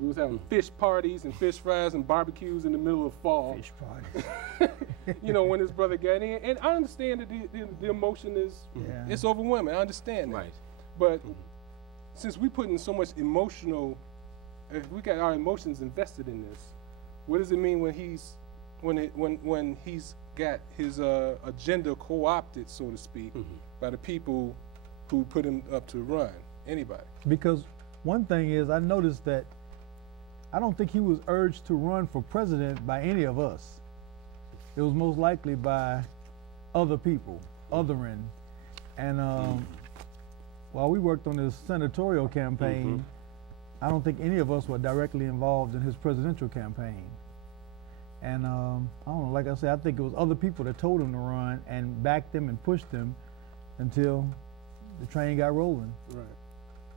We was having fish parties and fish fries and barbecues in the middle of fall. Fish parties. You know, when his brother got in, and I understand that the emotion is it's overwhelming. I understand that. Right. But since we put in so much emotional, if we got our emotions invested in this, what does it mean when he's got his agenda co-opted, so to speak, by the people who put him up to run? Anybody? Because one thing is, I noticed that I don't think he was urged to run for president by any of us. It was most likely by other people, othering. And while we worked on this senatorial campaign, I don't think any of us were directly involved in his presidential campaign. And I don't know, like I said, I think it was other people that told him to run and backed him and pushed him until the train got rolling.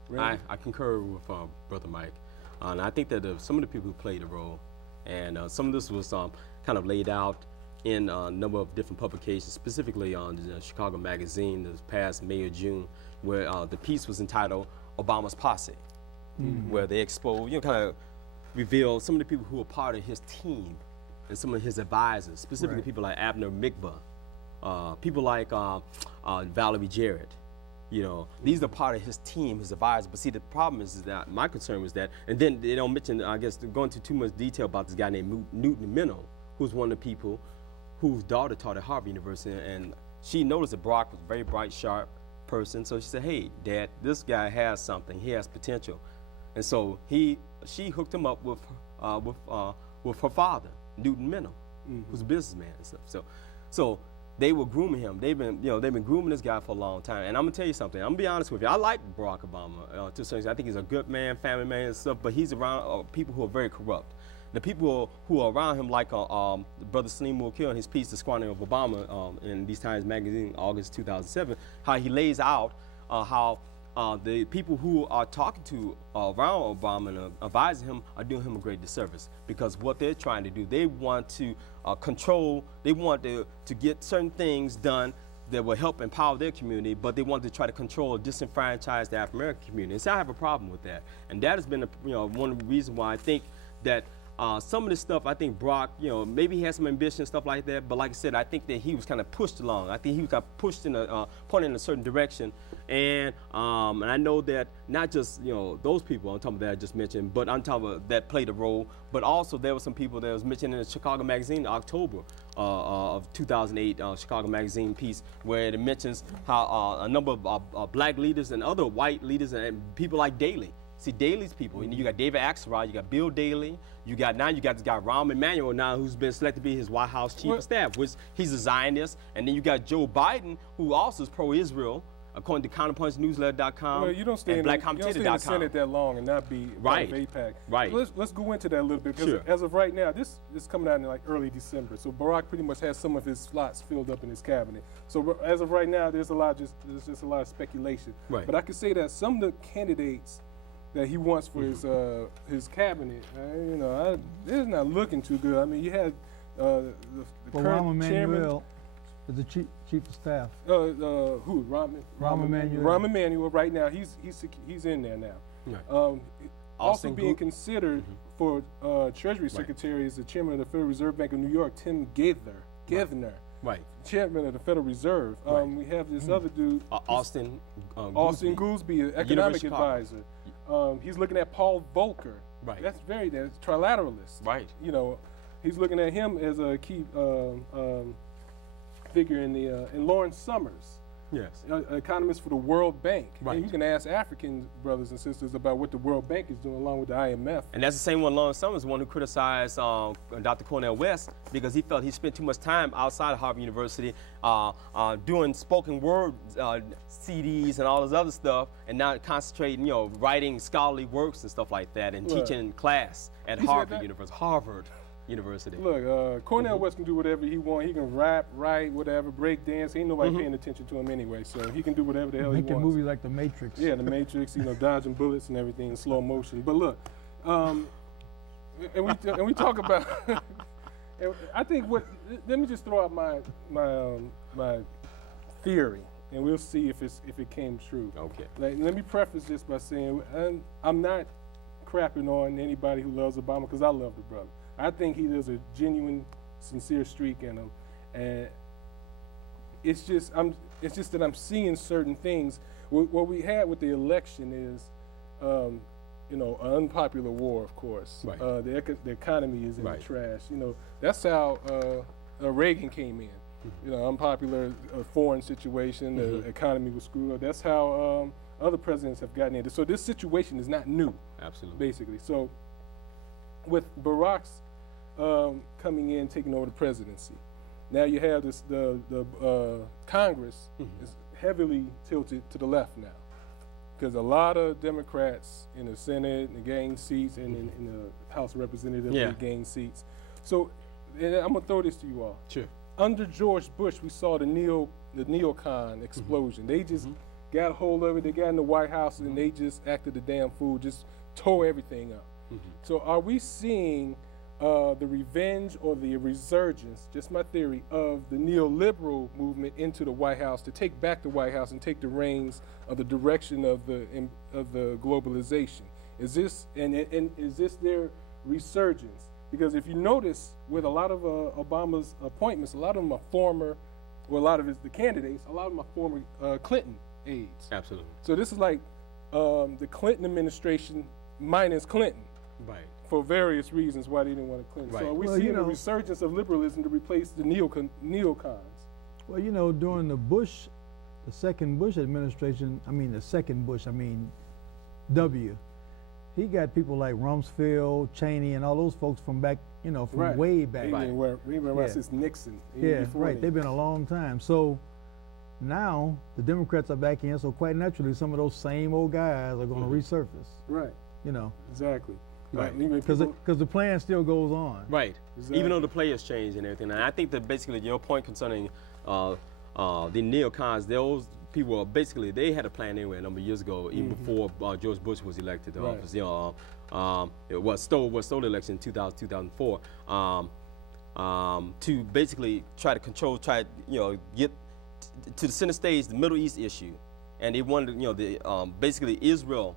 Right. I concur with Brother Mike. And I think that some of the people who played a role, and some of this was kind of laid out in a number of different publications, specifically on the Chicago Magazine this past May or June, where the piece was entitled Obama's Posse, where they exposed, kind of revealed some of the people who were part of his team and some of his advisors, specifically people like Abner Mikva, people like Valerie Jarrett. These are part of his team, his advisors. But see, the problem is that my concern was that, and then they don't mention, I guess, going into too much detail about this guy named Newton Minow, who's one of the people whose daughter taught at Harvard University, and she noticed that Barack was a very bright, sharp person. So she said, "Hey, Dad, this guy has something. He has potential." And so she hooked him up with her father, Newton Minow, who's a businessman and stuff. So they were grooming him. They've been grooming this guy for a long time. And I'm gonna tell you something. I'm gonna be honest with you. I like Barack Obama to a certain extent. I think he's a good man, family man and stuff. But he's around people who are very corrupt. The people who are around him, like Brother Salim Mulkiel in his piece, "The Squandering of Obama," in These Times Magazine, August 2007, how he lays out how the people who are talking to around Obama and advising him are doing him a great disservice, because what they're trying to do, they want to control, they want to get certain things done that will help empower their community, but they want to try to control or disenfranchise the African American community. And so I have a problem with that, and that has been one of the reasons why I think that some of this stuff, I think Brock, maybe he has some ambition and stuff like that, but like I said, I think that he was kind of pushed along. I think he got pushed in pointed in a certain direction, and I know that not just those people I'm talking about that I just mentioned, but I'm talking about that played a role, but also there were some people that was mentioned in the Chicago Magazine in October of 2008 Chicago Magazine piece, where it mentions how a number of black leaders and other white leaders and people like Daley. See, Daley's people, you got David Axelrod, you got Bill Daley, you got this guy Rahm Emanuel now, who's been selected to be his White House chief of staff, which he's a Zionist, and then you got Joe Biden, who also is pro-Israel, according to counterpunchnewsletter.com you don't stay and in the Senate that long and not be part of AIPAC. Right. Let's go into that a little bit, because as of right now, this is coming out in like early December, so Barack pretty much has some of his slots filled up in his cabinet. So as of right now, there's just a lot of speculation. Right. But I could say that some of the candidates that he wants for his cabinet, it's not looking too good. I mean, you had the current chairman is the chief of staff. Who? Rahm Emanuel. Rahm Emanuel. Right now, he's in there now. Right. Also being considered for Treasury Secretary is the chairman of the Federal Reserve Bank of New York, Tim Geithner. Right. Chairman of the Federal Reserve. We have this other dude, Austin Goolsbee, an economic advisor. He's looking at Paul Volcker. Right. That's trilateralist. Right. He's looking at him as a key figure in Lawrence Summers. Yes. Economist for the World Bank. Right. And you can ask African brothers and sisters about what the World Bank is doing along with the IMF. And that's the same one, Lawrence Summers, the one who criticized Dr. Cornel West because he felt he spent too much time outside of Harvard University doing spoken word CDs and all this other stuff, and not concentrating, writing scholarly works and stuff like that, and teaching in class at Harvard University. Look, Cornel West can do whatever he wants. He can rap, write, whatever, break dance. Ain't nobody paying attention to him anyway, so he can do whatever the hell he wants. Make a movie like The Matrix. Yeah, The Matrix, dodging bullets and everything in slow motion. But look, and we talk about, I think let me just throw out my theory, and we'll see if it came true. Okay. Let me preface this by saying I'm not crapping on anybody who loves Obama because I love the brother. I think he does a genuine, sincere streak in him, and it's just that I'm seeing certain things. What we had with the election is, you know, an unpopular war, of course. Right. The economy is in Right. the trash. You know, that's how Reagan came in. You know, unpopular foreign situation, the economy was screwed up. That's how other presidents have gotten into. So this situation is not new. Absolutely. Basically. So with Barack's coming in, taking over the presidency, now you have this the Congress is heavily tilted to the left now, because a lot of Democrats in the Senate and gain seats, and in the House of Representatives they gain seats. So, and I'm gonna throw this to you all. Sure. Under George Bush, we saw the neocon explosion. They just got a hold of it. They got in the White House and they just acted a damn fool, just tore everything up. So are we seeing the revenge or the resurgence, just my theory, of the neoliberal movement into the White House to take back the White House and take the reins of the direction of the globalization? Is this and is this their resurgence? Because if you notice, with a lot of Obama's appointments, a lot of them are former, well, a lot of the candidates, a lot of them are former Clinton aides. Absolutely. So this is like the Clinton administration minus Clinton. Right. For various reasons why they didn't want to Clinton. Right. So are we Well, seeing you know, a resurgence of liberalism to replace the neocons? Well, you know, during the second Bush administration, W, he got people like Rumsfeld, Cheney, and all those folks from back, you know, from way back. We've been around since Nixon. Yeah, right. They've been a long time. So now the Democrats are back in, so quite naturally, some of those same old guys are going to resurface. Right. You know, Exactly. Right. because the plan still goes on. Right. Exactly. Even though the players change and everything. And I think that basically your point concerning the neocons, those people are basically, they had a plan anyway a number of years ago, even before George Bush was elected to office. You know, it was stole election in 2004 to basically try to control, get to the center stage the Middle East issue. And they wanted, basically Israel,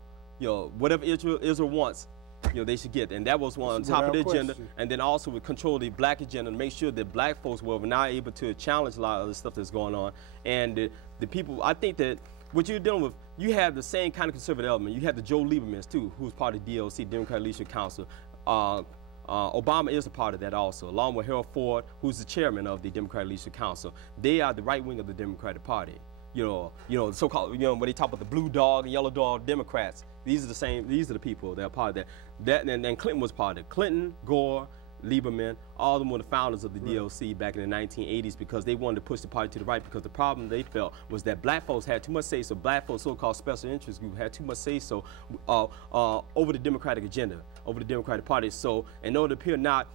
whatever Israel wants, they should get, and that was one on top of the agenda. And then also would control the black agenda and make sure that black folks were now able to challenge a lot of the stuff that's going on. And the people, I think that what you're dealing with, you have the same kind of conservative element. You have the Joe Liebermans too, who's part of DLC, Democratic Leadership Council. Obama is a part of that also, along with Harold Ford, who's the chairman of the Democratic Leadership Council. They are the right wing of the Democratic Party. The so-called, when they talk about the blue dog and yellow dog Democrats, these are the same. These are the people that are part of that. And Clinton was part of it. Clinton, Gore, Lieberman, all of them were the founders of the DLC back in the 1980s because they wanted to push the party to the right, because the problem they felt was that black folks had too much say so. Black folks, so-called special interest group, had too much say so over the Democratic agenda, over the Democratic Party. So in order to appear not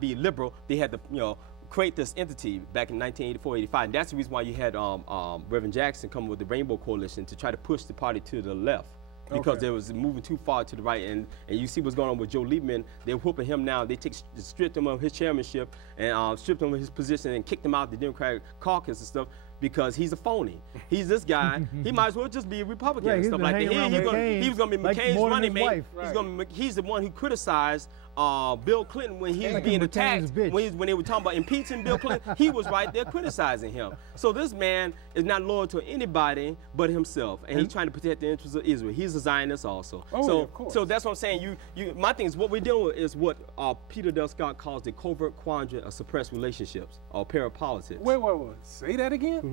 be liberal, they had to create this entity back in 1984-85. And that's the reason why you had Reverend Jackson come with the Rainbow Coalition to try to push the party to the left, because they was moving too far to the right. And you see what's going on with Joe Lieberman. They're whooping him now. They stripped him of his chairmanship and stripped him of his position and kicked him out of the Democratic caucus and stuff, because he's a phony. He's this guy. He might as well just be a Republican and stuff like that. He was going to be McCain's running mate. He's the one who criticized Bill Clinton when he was being attacked, when they were talking about impeaching Bill Clinton. He was right there criticizing him. So this man is not loyal to anybody but himself, and he's trying to protect the interests of Israel. He's a Zionist also. So that's what I'm saying. My thing is, what we're doing is what Peter Del Scott calls the covert quadrant of suppressed relationships, or parapolitics. Wait. Say that again?